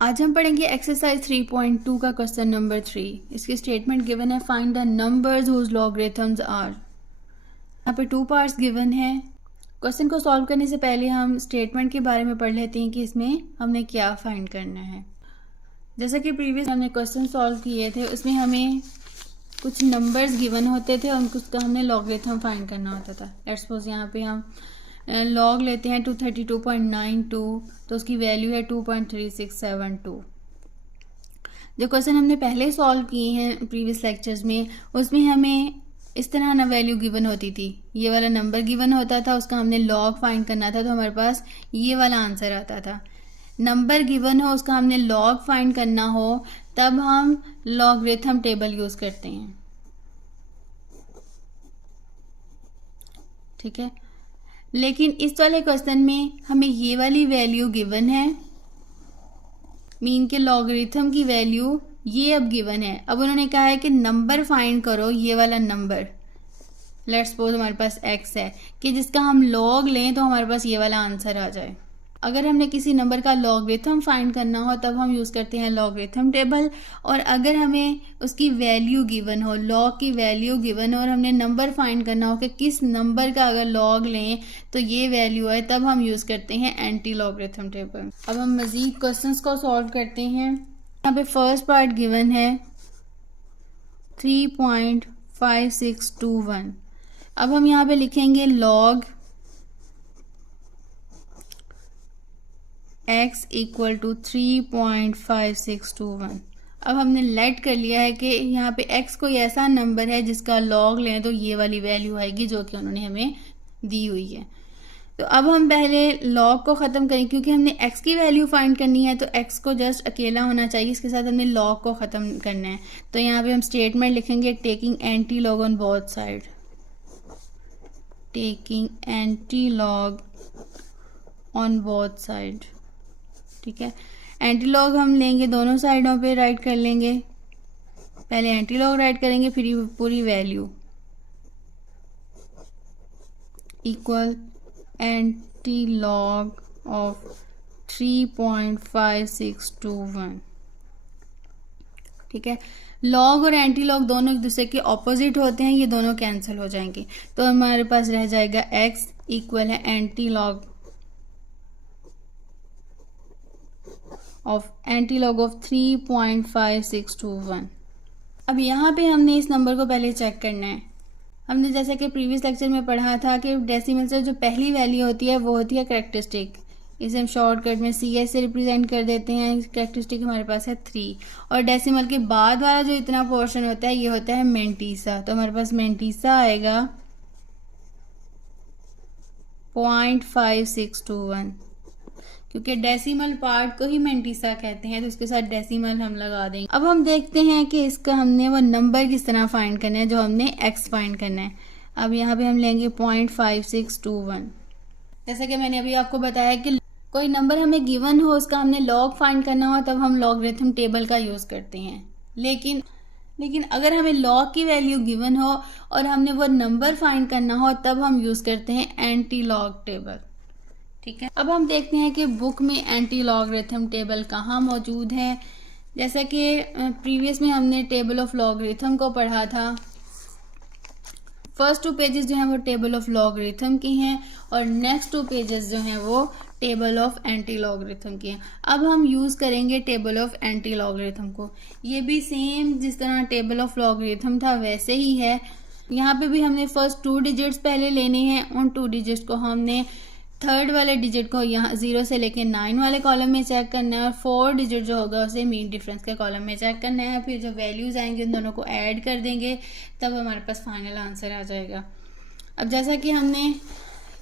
आज हम पढ़ेंगे एक्सरसाइज 3.2 का क्वेश्चन नंबर 3। इसकी स्टेटमेंट गिवन है, find the numbers whose logarithms are. यहाँ पे 2 पार्ट्स गिवन है। क्वेश्चन को सॉल्व करने से पहले हम स्टेटमेंट के बारे में पढ़ लेते हैं कि इसमें हमने क्या फाइंड करना है। जैसा कि प्रीवियस हमने क्वेश्चन सॉल्व किए थे, उसमें हमें कुछ नंबर्स गिवन होते थे और उसका हमने लॉगरिथम फाइंड करना होता था। लेट्स सपोज यहाँ पे हम लॉग लेते हैं 232.92, तो उसकी वैल्यू है 2.3672। जो क्वेश्चन हमने पहले सॉल्व किए हैं प्रीवियस लेक्चर्स में, उसमें हमें इस तरह ना वैल्यू गिवन होती थी। ये वाला नंबर गिवन होता था, उसका हमने लॉग फाइंड करना था, तो हमारे पास ये वाला आंसर आता था। नंबर गिवन हो, उसका हमने लॉग फाइंड करना हो, तब हम लॉगरिथम टेबल यूज़ करते हैं। ठीक है, लेकिन इस वाले क्वेश्चन में हमें ये वाली वैल्यू गिवन है, मीन के लॉगरिथम की वैल्यू ये अब गिवन है। अब उन्होंने कहा है कि नंबर फाइंड करो, ये वाला नंबर। लेट्स सपोज हमारे पास x है कि जिसका हम लॉग लें तो हमारे पास ये वाला आंसर आ जाए। अगर हमने किसी नंबर का लॉगरिथम फाइंड करना हो तब हम यूज़ करते हैं लॉगरिथम टेबल, और अगर हमें उसकी वैल्यू गिवन हो, लॉग की वैल्यू गिवन हो और हमने नंबर फाइंड करना हो कि किस नंबर का अगर लॉग लें तो ये वैल्यू है, तब हम यूज़ करते हैं एंटी लॉगरिथम टेबल। अब हम मज़ीद क्वेश्चंस को सॉल्व करते हैं। यहाँ पे फर्स्ट पार्ट गिवन है 3.5621। अब हम यहाँ पे लिखेंगे लॉग x इक्वल टू 3.5621। अब हमने लेट कर लिया है कि यहाँ पे x कोई ऐसा नंबर है जिसका लॉग लें तो ये वाली वैल्यू आएगी जो कि उन्होंने हमें दी हुई है। तो अब हम पहले लॉग को ख़त्म करें, क्योंकि हमने x की वैल्यू फाइंड करनी है तो x को जस्ट अकेला होना चाहिए, इसके साथ हमने लॉग को ख़त्म करना है। तो यहाँ पे हम स्टेटमेंट लिखेंगे taking anti log on both side, taking anti log on both side. ठीक है, एंटी लॉग हम लेंगे दोनों साइडों पे, राइट कर लेंगे। पहले एंटी लॉग राइट करेंगे, फिर पूरी value equal anti log of 3.5621। ठीक है, लॉग और एंटी लॉग दोनों एक दूसरे के ऑपोजिट होते हैं, ये दोनों कैंसिल हो जाएंगे। तो हमारे पास रह जाएगा x इक्वल है एंटी लॉग ऑफ 3.5621। अब यहाँ पे हमने इस नंबर को पहले चेक करना है। हमने जैसे कि प्रीवियस लेक्चर में पढ़ा था कि डेसिमल से जो पहली वैल्यू होती है वो होती है कैरेक्टरिस्टिक। इसे हम शॉर्टकट में CS से रिप्रेजेंट कर देते हैं। कैरेक्टरिस्टिक हमारे पास है 3, और डेसिमल के बाद वाला जो इतना पोर्शन होता है ये होता है मेंटीसा। तो हमारे पास मेंटीसा आएगा 0.5621, क्योंकि डेसिमल पार्ट को ही मेंटीसा कहते हैं, तो उसके साथ डेसिमल हम लगा देंगे। अब हम देखते हैं कि इसका हमने वो नंबर किस तरह फाइंड करना है जो हमने x फाइंड करना है। अब यहाँ पे हम लेंगे 0.5621। जैसा कि मैंने अभी आपको बताया कि कोई नंबर हमें गिवन हो, उसका हमने लॉग फाइंड करना हो, तब हम लॉगरिथम टेबल का यूज़ करते हैं। लेकिन अगर हमें लॉग की वैल्यू गिवन हो और हमने वो नंबर फाइंड करना हो, तब हम यूज़ करते हैं एंटी लॉग टेबल। ठीक है, अब हम देखते हैं कि बुक में एंटी लॉगरिथम टेबल कहाँ मौजूद है। जैसा कि प्रीवियस में हमने टेबल ऑफ लॉगरिथम को पढ़ा था। फर्स्ट 2 पेजेस जो हैं वो टेबल ऑफ लॉगरिथम की हैं, और नेक्स्ट 2 पेजेस जो हैं वो टेबल ऑफ एंटी लॉगरिथम की हैं। अब हम यूज़ करेंगे टेबल ऑफ एंटी लॉगरिथम को। ये भी सेम जिस तरह टेबल ऑफ लॉगरिथम था वैसे ही है। यहाँ पे भी हमने फर्स्ट 2 डिजिट्स पहले लेने हैं। उन 2 डिजिट्स को हमने थर्ड वाले डिजिट को यहाँ 0 से लेके 9 वाले कॉलम में चेक करना है, और 4 डिजिट जो होगा उसे मीन डिफरेंस के कॉलम में चेक करना है। फिर जो वैल्यूज़ आएंगे उन दोनों को ऐड कर देंगे, तब हमारे पास फाइनल आंसर आ जाएगा। अब जैसा कि हमने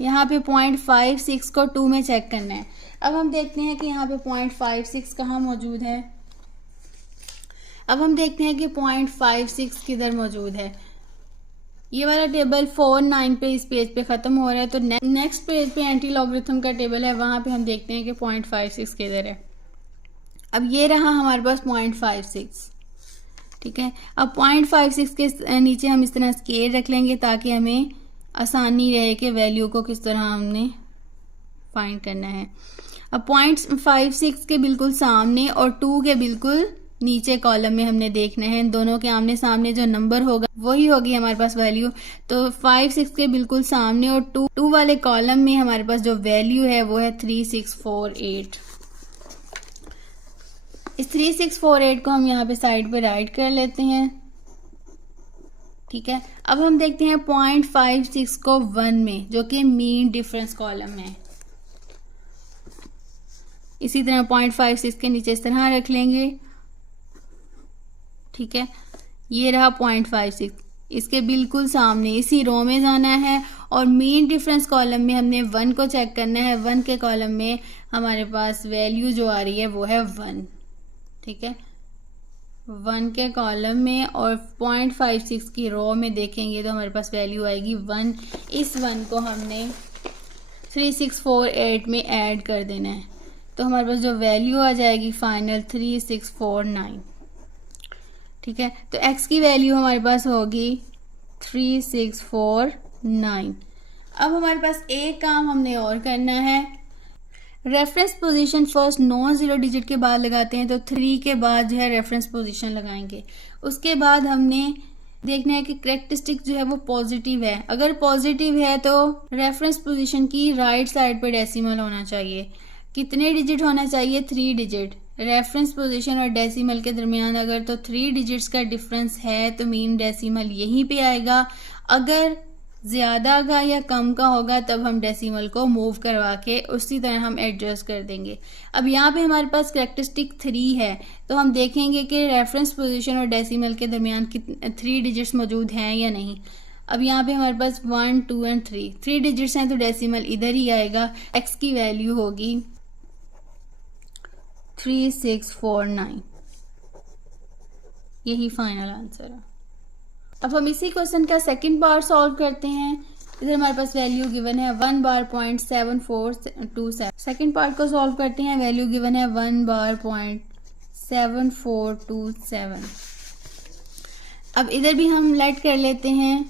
यहाँ पे 0.56 को 2 में चेक करना है। अब हम देखते हैं कि यहाँ पे 0.56 कहाँ मौजूद है। अब हम देखते हैं कि 0.56 किधर मौजूद है। ये वाला टेबल 4-9 पे इस पेज पे ख़त्म हो रहा है, तो नेक्स्ट पेज पे एंटी लॉगरिथम का टेबल है, वहाँ पे हम देखते हैं कि 0.56 किधर है। अब ये रहा हमारे पास 0.56। ठीक है, अब 0.56 के नीचे हम इस तरह स्केल रख लेंगे ताकि हमें आसानी रहे कि वैल्यू को किस तरह हमने फाइंड करना है। अब 0.56 के बिल्कुल सामने और 2 के बिल्कुल नीचे कॉलम में हमने देखना है, इन दोनों के आमने सामने जो नंबर होगा वही होगी हमारे पास वैल्यू। तो 5-6 के बिल्कुल सामने और 2 वाले कॉलम में हमारे पास जो वैल्यू है वो है 3648। इस 3648 को हम यहाँ पे साइड पे राइट कर लेते हैं, ठीक है। अब हम देखते हैं 0.56 को 1 में, जो कि मीन डिफरेंस कॉलम है। इसी तरह 0.56 के नीचे इस तरह रख लेंगे, ठीक है। ये रहा 0.56, इसके बिल्कुल सामने इसी रो में जाना है और मीन डिफरेंस कॉलम में हमने 1 को चेक करना है। 1 के कॉलम में हमारे पास वैल्यू जो आ रही है वो है 1, ठीक है। 1 के कॉलम में और 0.56 की रो में देखेंगे तो हमारे पास वैल्यू आएगी 1। इस 1 को हमने 3648 में ऐड कर देना है, तो हमारे पास जो वैल्यू आ जाएगी फाइनल 3649, ठीक है। तो x की वैल्यू हमारे पास होगी 3649। अब हमारे पास एक काम हमने और करना है, reference position first non zero digit के बाद लगाते हैं, तो 3 के बाद जो है रेफरेंस पोजीशन लगाएंगे। उसके बाद हमने देखना है कि करेक्टरिस्टिक जो है वो पॉजिटिव है। अगर पॉजिटिव है तो रेफरेंस पोजीशन की राइट साइड पे डेसिमल होना चाहिए। कितने डिजिट होना चाहिए? 3 डिजिट। रेफरेंस पोजीशन और डेसिमल के दरमियान अगर तो 3 डिजिट्स का डिफरेंस है तो मीन डेसिमल यहीं पे आएगा। अगर ज़्यादा का या कम का होगा तब हम डेसिमल को मूव करवा के उसी तरह हम एडजस्ट कर देंगे। अब यहाँ पे हमारे पास करेक्टरिस्टिक 3 है, तो हम देखेंगे कि रेफरेंस पोजीशन और डेसिमल के दरमियान 3 डिजिट्स मौजूद हैं या नहीं। अब यहाँ पे हमारे पास 1, 2 एंड 3 डिजिट्स हैं, तो डेसिमल इधर ही आएगा। x की वैल्यू होगी 3649। यही फाइनल आंसर है। अब हम इसी क्वेश्चन का सेकंड पार्ट सॉल्व करते हैं। इधर हमारे पास वैल्यू गिवन है 1 बार 0.7427। सेकंड पार्ट को सॉल्व करते हैं, वैल्यू गिवन है 1 बार 0.7427। अब इधर भी हम लेट कर लेते हैं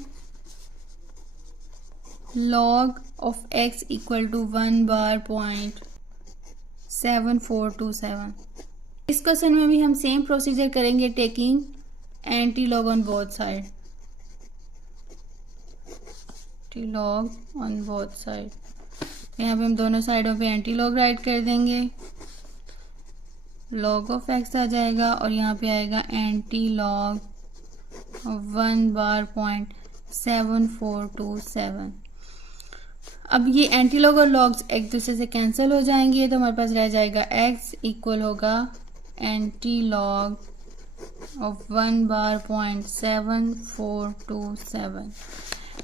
log of x equal to 1 बार 0.7427। इस क्वेश्चन में भी हम सेम प्रोसीजर करेंगे, taking anti log on both side. Log on both side, यहाँ पे हम दोनों साइडों पे एंटी लॉग राइट कर देंगे। लॉग ऑफ एक्स आ जाएगा और यहाँ पे आएगा एंटी लॉग 1 बार 0.7427। अब ये एंटी लॉग और लॉग्स एक दूसरे से कैंसिल हो जाएंगे, तो हमारे पास रह जाएगा x इक्वल होगा एंटी लॉग ऑफ 1 बार 0.7427।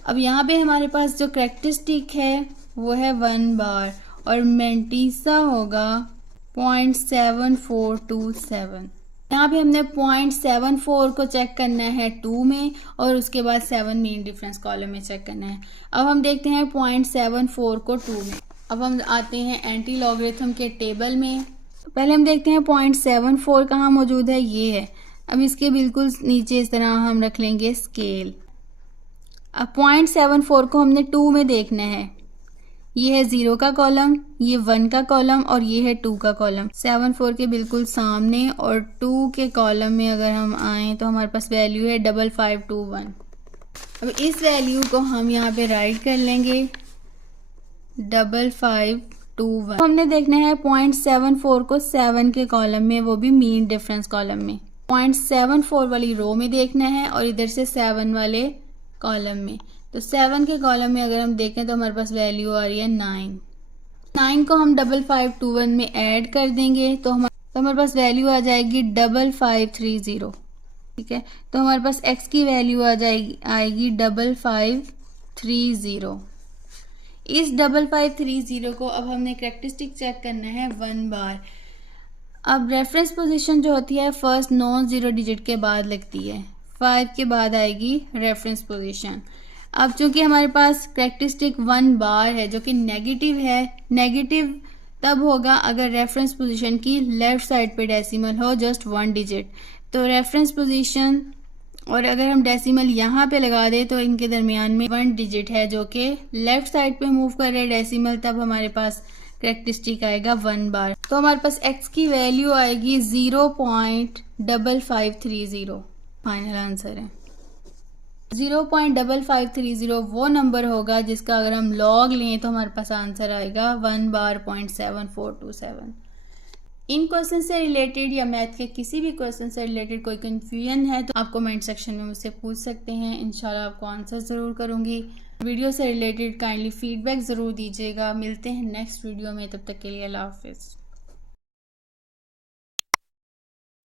अब यहाँ पे हमारे पास जो करेक्टरिस्टिक है वो है 1 बार और मेंटीसा होगा 0.7427। यहाँ पे हमने 0.74 को चेक करना है 2 में और उसके बाद 7 मीन डिफरेंस कॉलम में चेक करना है। अब हम देखते हैं 0.74 को 2 में। अब हम आते हैं एंटी लॉगरिथम के टेबल में। पहले हम देखते हैं 0.74 कहाँ मौजूद है, ये है। अब इसके बिल्कुल नीचे इस तरह हम रख लेंगे स्केल। अब 0.74 को हमने 2 में देखना है। ये है 0 का कॉलम, ये 1 का कॉलम और ये है 2 का कॉलम। 74 के बिल्कुल सामने और 2 के कॉलम में अगर हम आए तो हमारे पास वैल्यू है 5521। अब इस वैल्यू को हम यहाँ पे राइट कर लेंगे 5521। हमने देखना है 0.74 को 7 के कॉलम में, वो भी मीन डिफरेंस कॉलम में। 0.74 वाली रो में देखना है और इधर से 7 वाले कॉलम में। तो 7 के कॉलम में अगर हम देखें तो हमारे पास वैल्यू आ रही है 9 को हम 5521 में ऐड कर देंगे तो हमारे पास वैल्यू आ जाएगी 5530, ठीक है। तो हमारे पास x की वैल्यू आएगी 5530। इस 5530 को अब हमने करेक्टरिस्टिक चेक करना है 1 बार। अब रेफरेंस पोजीशन जो होती है फर्स्ट नॉन जीरो डिजिट के बाद लगती है, 5 के बाद आएगी रेफरेंस पोजीशन। अब चूंकि हमारे पास करेक्टरिस्टिक 1 बार है जो कि नेगेटिव है, नेगेटिव तब होगा अगर रेफरेंस पोजीशन की लेफ्ट साइड पे डेसिमल हो जस्ट 1 डिजिट। तो रेफरेंस पोजीशन और अगर हम डेसिमल यहाँ पे लगा दें तो इनके दरमियान में 1 डिजिट है जो कि लेफ्ट साइड पे मूव कर रहे हैं डेसिमल, तब हमारे पास कैरेक्टरिस्टिक आएगा 1 बार। तो हमारे पास x की वैल्यू आएगी 0.5530। फाइनल आंसर है 0.5530। वो नंबर होगा जिसका अगर हम लॉग लें तो हमारे पास आंसर आएगा 1 बार 0.7427। इन क्वेश्चन से रिलेटेड या मैथ के किसी भी क्वेश्चन से रिलेटेड कोई कंफ्यूजन है तो आप कमेंट सेक्शन में मुझसे पूछ सकते हैं। इंशाल्लाह आपको आंसर ज़रूर करूँगी। वीडियो से रिलेटेड काइंडली फीडबैक ज़रूर दीजिएगा। मिलते हैं नेक्स्ट वीडियो में, तब तक के लिए अल्लाह हाफिज़।